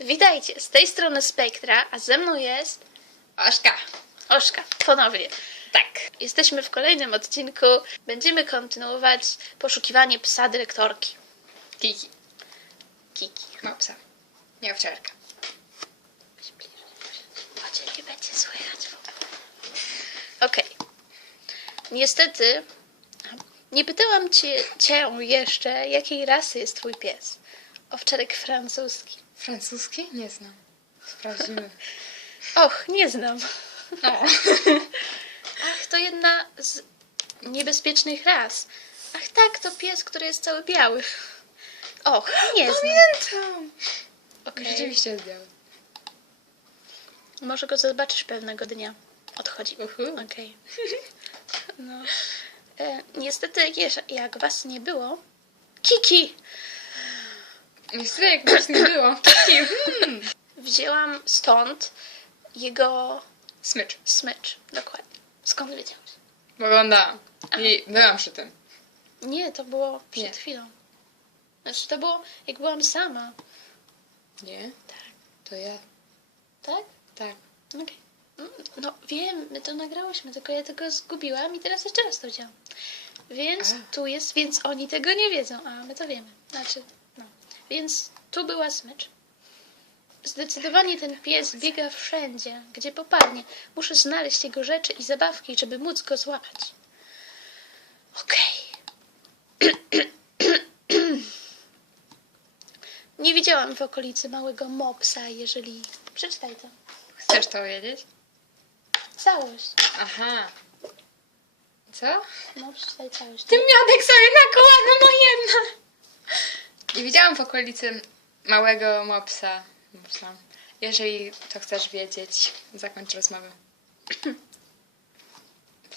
Witajcie, z tej strony Spektra, a ze mną jest Oszka. Oszka, ponownie. Tak. Jesteśmy w kolejnym odcinku. Będziemy kontynuować poszukiwanie psa dyrektorki. Kiki. Kiki. Mopsa. Nie owczarka. Chodź, nie będzie słychać w ogóle. Okej. Niestety, nie pytałam cię, cię jeszcze, jakiej rasy jest twój pies. Owczarek francuski. Francuski? Nie znam. Sprawdzimy. Och, nie znam. O. Ach, to jedna z niebezpiecznych ras. Ach tak, to pies, który jest cały biały. Och, nie znam. Pamiętam. Okej. Rzeczywiście jest biały. Może go zobaczysz pewnego dnia. Odchodzi. Uhu. Okej. No. E, niestety, jak was nie było... Kiki! Niestety jak was nie było. Hmm. Wzięłam stąd jego Smycz. smycz. Dokładnie. Skąd wiedziałeś? Wygląda. I byłam przy tym. Nie, to było przed Nie. chwilą. Znaczy, to było, jak byłam sama. Nie? Tak. To ja. Tak? Tak. Okej. Mm, No wiem, my to nagrałyśmy, tylko ja tego zgubiłam i teraz jeszcze raz to wziąłam. Więc A. tu jest, więc oni tego nie wiedzą, a my to wiemy. Znaczy. Więc tu była smycz. Zdecydowanie ten pies biega wszędzie, gdzie popadnie. Muszę znaleźć jego rzeczy i zabawki, żeby móc go złapać. Okej. Nie widziałam w okolicy małego mopsa, jeżeli... Przeczytaj to. Chcesz to wiedzieć? Całość. Aha. Co? No, przeczytaj całość. Ty miodek sobie nakładam, no jedna. Nie widziałam w okolicy małego mopsa. mopsa. Jeżeli to chcesz wiedzieć, zakończ rozmowę.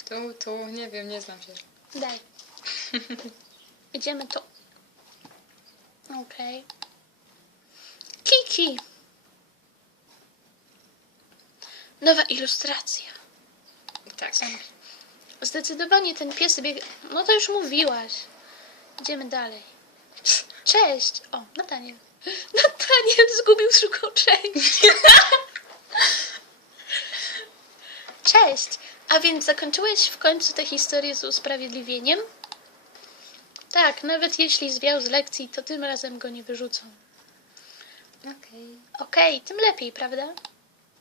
Tu, tu, nie wiem, nie znam się. Daj. Idziemy tu. Okej. Kiki. Nowa ilustracja. Tak. Zdecydowanie ten pies biega... No to już mówiłaś. Idziemy dalej. Cześć. O, Nataniel. Nataniel zgubił drugą część. Cześć. A więc zakończyłeś w końcu tę historię z usprawiedliwieniem? Tak, nawet jeśli zwiał z lekcji, to tym razem go nie wyrzucą. Okej. Okej, tym lepiej, prawda?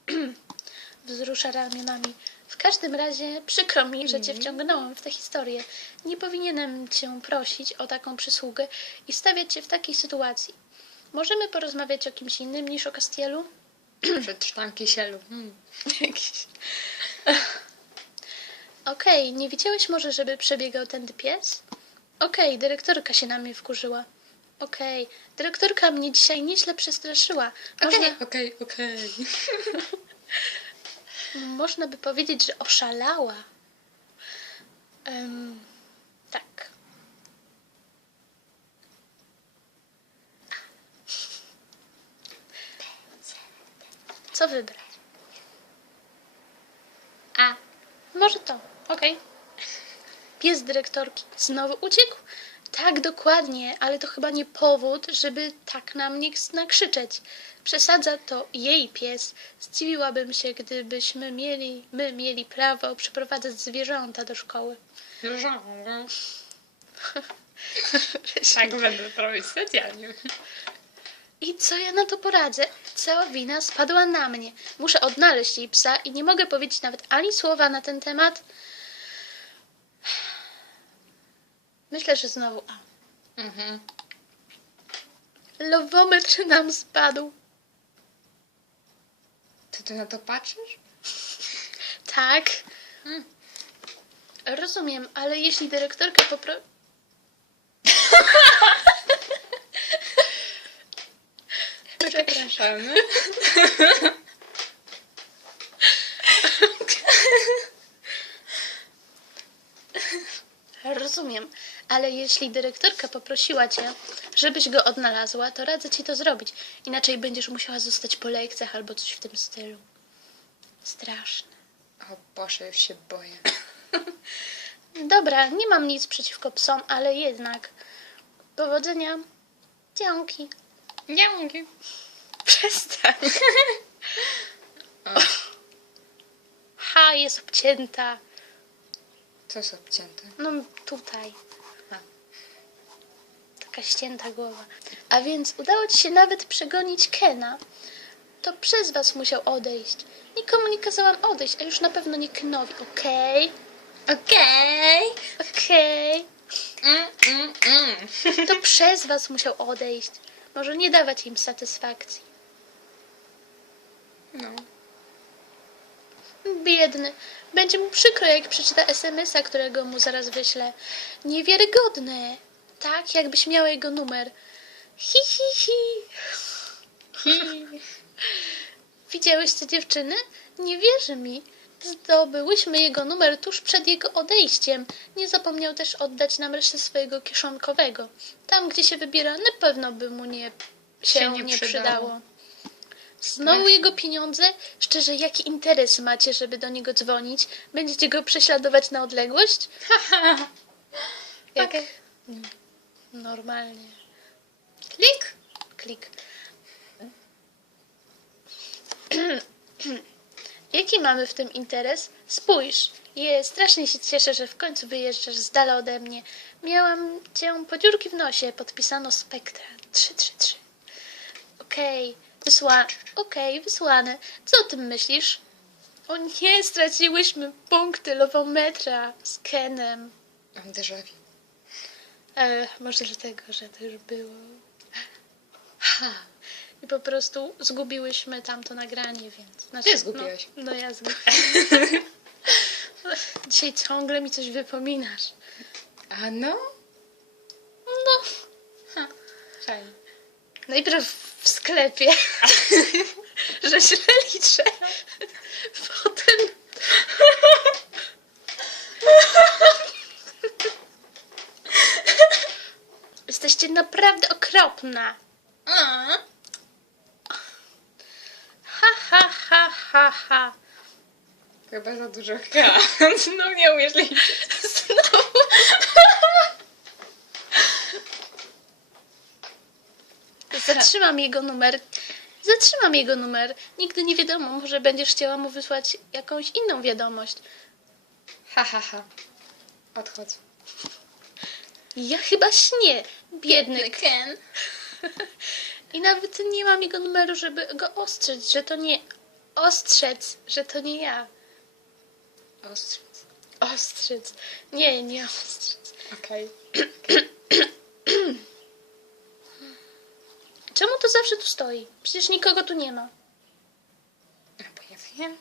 Wzrusza ramionami. W każdym razie przykro mi, że cię wciągnąłem w tę historię. Nie powinienem cię prosić o taką przysługę i stawiać cię w takiej sytuacji. Możemy porozmawiać o kimś innym niż o Castielu? Przeczytam kisielu. Hmm. Okej, nie widziałeś może, żeby przebiegał tędy pies? Okej, dyrektorka się na mnie wkurzyła. Okej, dyrektorka mnie dzisiaj nieźle przestraszyła. Okej, okej, okej. można by powiedzieć, że oszalała. Em, tak. Co wybrać? A, może to. Okej. Pies dyrektorki znowu uciekł? Tak, dokładnie, ale to chyba nie powód, żeby tak na mnie nakrzyczeć. Przesadza to jej pies. Zdziwiłabym się, gdybyśmy mieli, my mieli prawo przyprowadzać zwierzęta do szkoły. Tak będę robić specjalnie. I co ja na to poradzę? Cała wina spadła na mnie. Muszę odnaleźć jej psa i nie mogę powiedzieć nawet ani słowa na ten temat. Myślę, że znowu A. Mhm. Lowometr nam spadł. To ty na to patrzysz? Tak. Hmm. Rozumiem, ale jeśli dyrektorka popro... Przepraszamy. Rozumiem, ale jeśli dyrektorka poprosiła cię, żebyś go odnalazła, to radzę ci to zrobić. Inaczej będziesz musiała zostać po lekcjach albo coś w tym stylu. Straszne. O Boże, już się boję. Dobra, nie mam nic przeciwko psom, ale jednak. Powodzenia. Dzięki. Dzięki. Przestań. O, Ha, jest obcięta. Co jest obcięte? No tutaj. A. Taka ścięta głowa. A więc udało ci się nawet przegonić Kena. To przez was musiał odejść. Nikomu nie kazałam odejść, a już na pewno nie Kenowi, okej? Okej. Okej. Mm, mm, mm. To przez was musiał odejść. Może nie dawać im satysfakcji. No. Biedny. Będzie mu przykro, jak przeczyta SMS-a, którego mu zaraz wyślę. Niewiarygodne. Tak, jakbyś miała jego numer. Hi, hi, hi. Hi. Widziałeś te dziewczyny? Nie wierzy mi. Zdobyłyśmy jego numer tuż przed jego odejściem. Nie zapomniał też oddać nam resztę swojego kieszonkowego. Tam, gdzie się wybiera, na pewno by mu nie się, Się nie, nie przydało. przydało. Znowu jego pieniądze? Szczerze, jaki interes macie, żeby do niego dzwonić? Będziecie go prześladować na odległość? Jak? Okej. Normalnie. Klik. Klik. Jaki mamy w tym interes? Spójrz. Je, strasznie się cieszę, że w końcu wyjeżdżasz z dala ode mnie. Miałam cię po dziurki w nosie. Podpisano Spektra. 333. Okej, wysła... Okej, wysłane. Co o tym myślisz? O nie, straciłyśmy punkty lowometra z Kenem. Mam déjà vu. E, może dlatego, że to już było. Ha! I po prostu zgubiłyśmy tamto nagranie, więc. Znaczy, Ty zgubiłaś. No, no ja zgubiłam. Dzisiaj ciągle mi coś wypominasz. A no? No. Ha. Fajnie. Najpierw w sklepie, że źle liczę. Potem. Jesteście naprawdę okropna. Ha, ha, ha, ha, ha. Chyba za dużo K. No nie umiesz liczyć. Znowu. Zatrzymam jego numer. Zatrzymam jego numer. Nigdy nie wiadomo, może będziesz chciała mu wysłać jakąś inną wiadomość. Ha, ha, ha. Odchodź. Ja chyba śnię, biedny. Ken. I nawet nie mam jego numeru, żeby go ostrzec, że to nie. Ostrzec, że to nie ja. Ostrzec. Ostrzec. Nie, nie ostrzec. Okej. Czemu to zawsze tu stoi? Przecież nikogo tu nie ma. No ja wiem.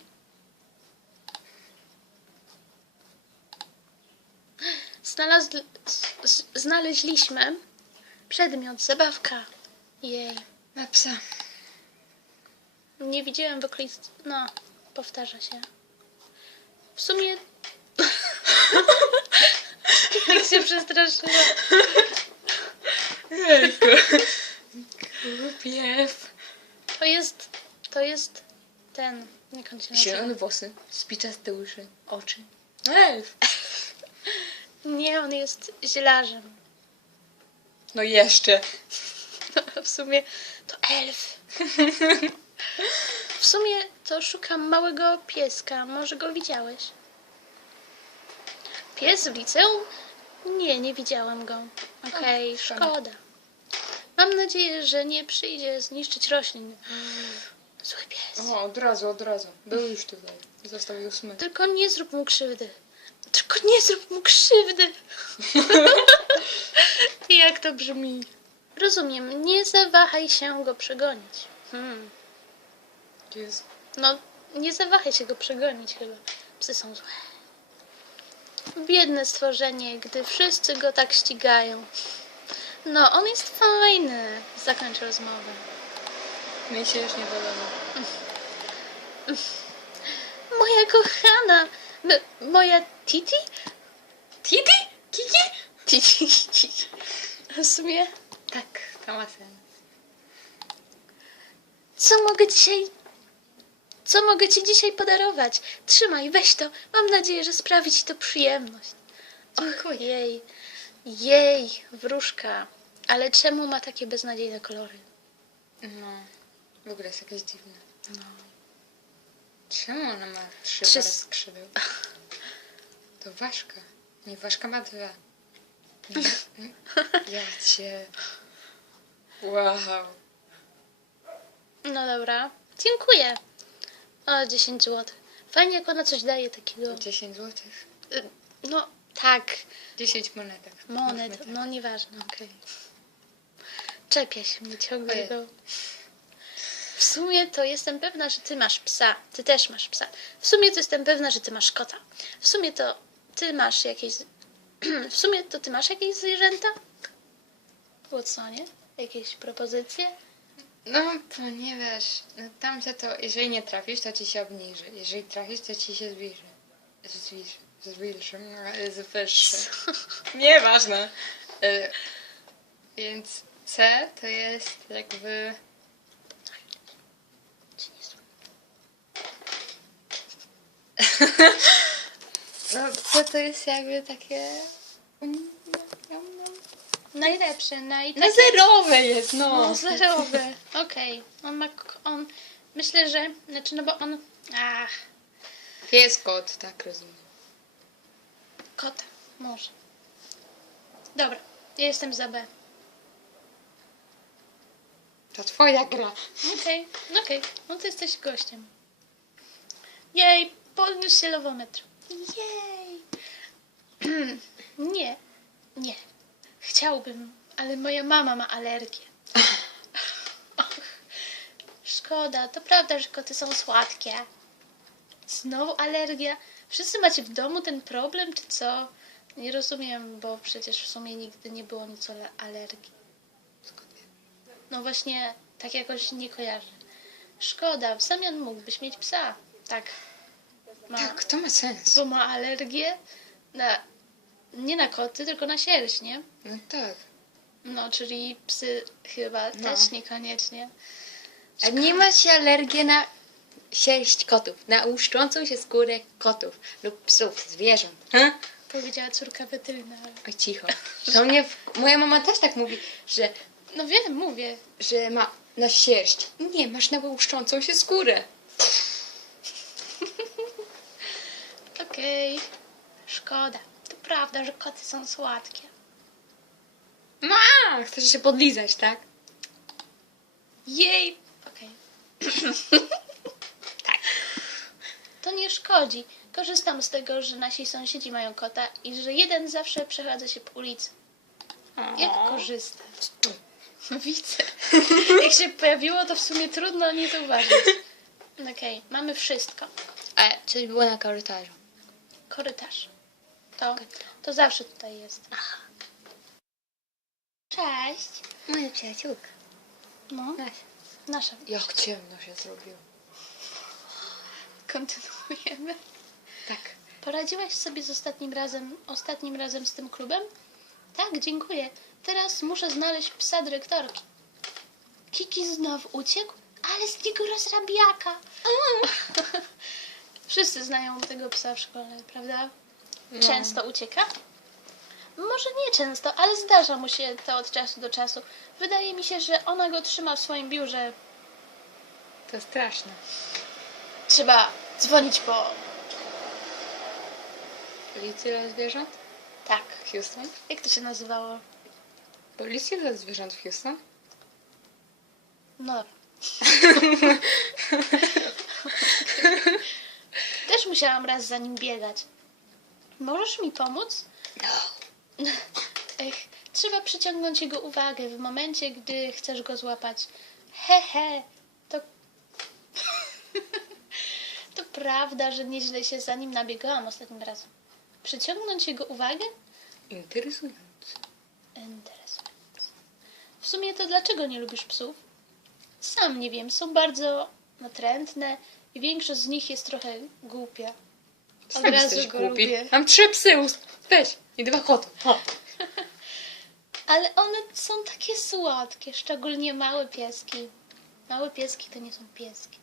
Znaleźliśmy przedmiot, zabawka. Jej. Na psa. Nie widziałem w okolicy. No, powtarza się. W sumie. Jak się przestraszyła. Jejku. Kupiew. To jest. To jest ten. Jak on się nazywa? Zielone włosy, spiczaste uszy, oczy. Elf. Nie, on jest zielarzem. No jeszcze. No, w sumie to elf. W sumie to szukam małego pieska. Może go widziałeś? Pies w liceum? Nie, nie widziałam go. Okej, szkoda. Mam nadzieję, że nie przyjdzie zniszczyć roślin. Zły pies. O, od razu, od razu. Był już tutaj. Został ósmy. Tylko nie zrób mu krzywdy. Tylko nie zrób mu krzywdy. Jak to brzmi? Rozumiem, nie zawahaj się go przegonić. Hmm. Gdzie jest? No, nie zawahaj się go przegonić chyba. Psy są złe. Biedne stworzenie, gdy wszyscy go tak ścigają. No, on jest fajny. Zakończę rozmowę. Mi się już nie podoba. Moja kochana! M- moja Titi? Titi? Kiki? Titi. W sumie, Tak, to ma sens. co mogę dzisiaj... Co mogę ci dzisiaj podarować? Trzymaj, weź to. Mam nadzieję, że sprawi ci to przyjemność. Och, jej. Jej, wróżka. Ale czemu ma takie beznadziejne kolory? No. W ogóle jest jakieś dziwne. No. Czemu ona ma trzy Trzy pary skrzydeł? To ważka. Nie, ważka ma dwa. Ja cię... Wow. No dobra. Dziękuję. O, 10 zł. Fajnie, jak ona coś daje takiego. 10 złotych. Y, No, tak. 10 monetek. Monet. No, nieważne, okej. Czepia się mnie ciągle Ojej. go. W sumie to jestem pewna, że ty masz psa. Ty też masz psa. W sumie to jestem pewna, że ty masz kota. W sumie to ty masz jakieś... w sumie to ty masz jakieś zwierzęta? Watsonie? Jakieś propozycje? No, ponieważ no, tam za to, jeżeli nie trafisz, to ci się obniży. Jeżeli trafisz, to ci się zbliży. Zbliży. Zbliży. No, Zwyższy. Nieważne. Y, Więc C to jest jakby... No, C to jest jakby takie... Najlepsze, naj... No zerowe jest, no. No, zerowe. Okej. On ma... k- On... Myślę, że... Znaczy, no bo on... Ach, Jest kot, tak rozumiem. Kota. Może. Dobra. Ja jestem za B. To twoja gra. Okej, no okej. No to jesteś gościem. Jej, podniósł się lowometr. Jej. nie, nie. Chciałbym, ale moja mama ma alergię. Och, Szkoda, to prawda, że koty są słodkie. Znowu alergia? Wszyscy macie w domu ten problem, czy co? Nie rozumiem, bo przecież w sumie nigdy nie było nic o le- alergii. No właśnie, tak jakoś nie kojarzę. Szkoda, w zamian mógłbyś mieć psa. Tak. Ma, Tak, to ma sens. Bo ma alergię na... Nie na koty, tylko na sierść, nie? No tak. No, czyli psy chyba No. też niekoniecznie. A nie masz alergii na sierść kotów, na łuszczącą się skórę kotów lub psów, zwierząt. Ha? Powiedziała córka weterynarza. Oj, cicho. To mnie, moja mama też tak mówi, że, No wiem, mówię. że ma na sierść. Nie, masz na łuszczącą się skórę. Okej. Szkoda. To prawda, że koty są słodkie. Ma! Chcesz się podlizać, tak? Jej! Okej. To nie szkodzi. Korzystam z tego, że nasi sąsiedzi mają kota i że jeden zawsze przechadza się po ulicy. Jak korzysta? Widzę. Jak się pojawiło, to w sumie trudno nie zauważyć. Okej, mamy wszystko. A coś było na korytarzu. Korytarz. To, to zawsze tutaj jest. Cześć. Moja przyjaciółka. No, nasza. Jak ciemno się zrobiło. Kontynuujemy. Tak. Poradziłaś sobie z ostatnim razem, ostatnim razem z tym klubem? Tak, dziękuję. Teraz muszę znaleźć psa dyrektorki. Kiki znowu uciekł, ale z niego rozrabiaka. Wszyscy znają tego psa w szkole, prawda? No. Często ucieka? Może nie często, ale zdarza mu się to od czasu do czasu. Wydaje mi się, że ona go trzyma w swoim biurze. To straszne. Trzeba dzwonić po... Policja dla zwierząt? Tak. Houston? Jak to się nazywało? Policja dla zwierząt w Houston? No dobra. Też musiałam raz za nim biegać. Możesz mi pomóc? No. Ech, trzeba przyciągnąć jego uwagę w momencie, gdy chcesz go złapać. He, he, to... to prawda, że nieźle się za nim nabiegałam ostatnim razem. Przyciągnąć jego uwagę? Interesujące. Interesujące. W sumie to dlaczego nie lubisz psów? Sam nie wiem, są bardzo natrętne i większość z nich jest trochę głupia. Od Sam razu go głupi. lubię. Mam trzy psy. Weź. I dwa koty. O. Ale one są takie słodkie, szczególnie małe pieski. Małe pieski to nie są pieski.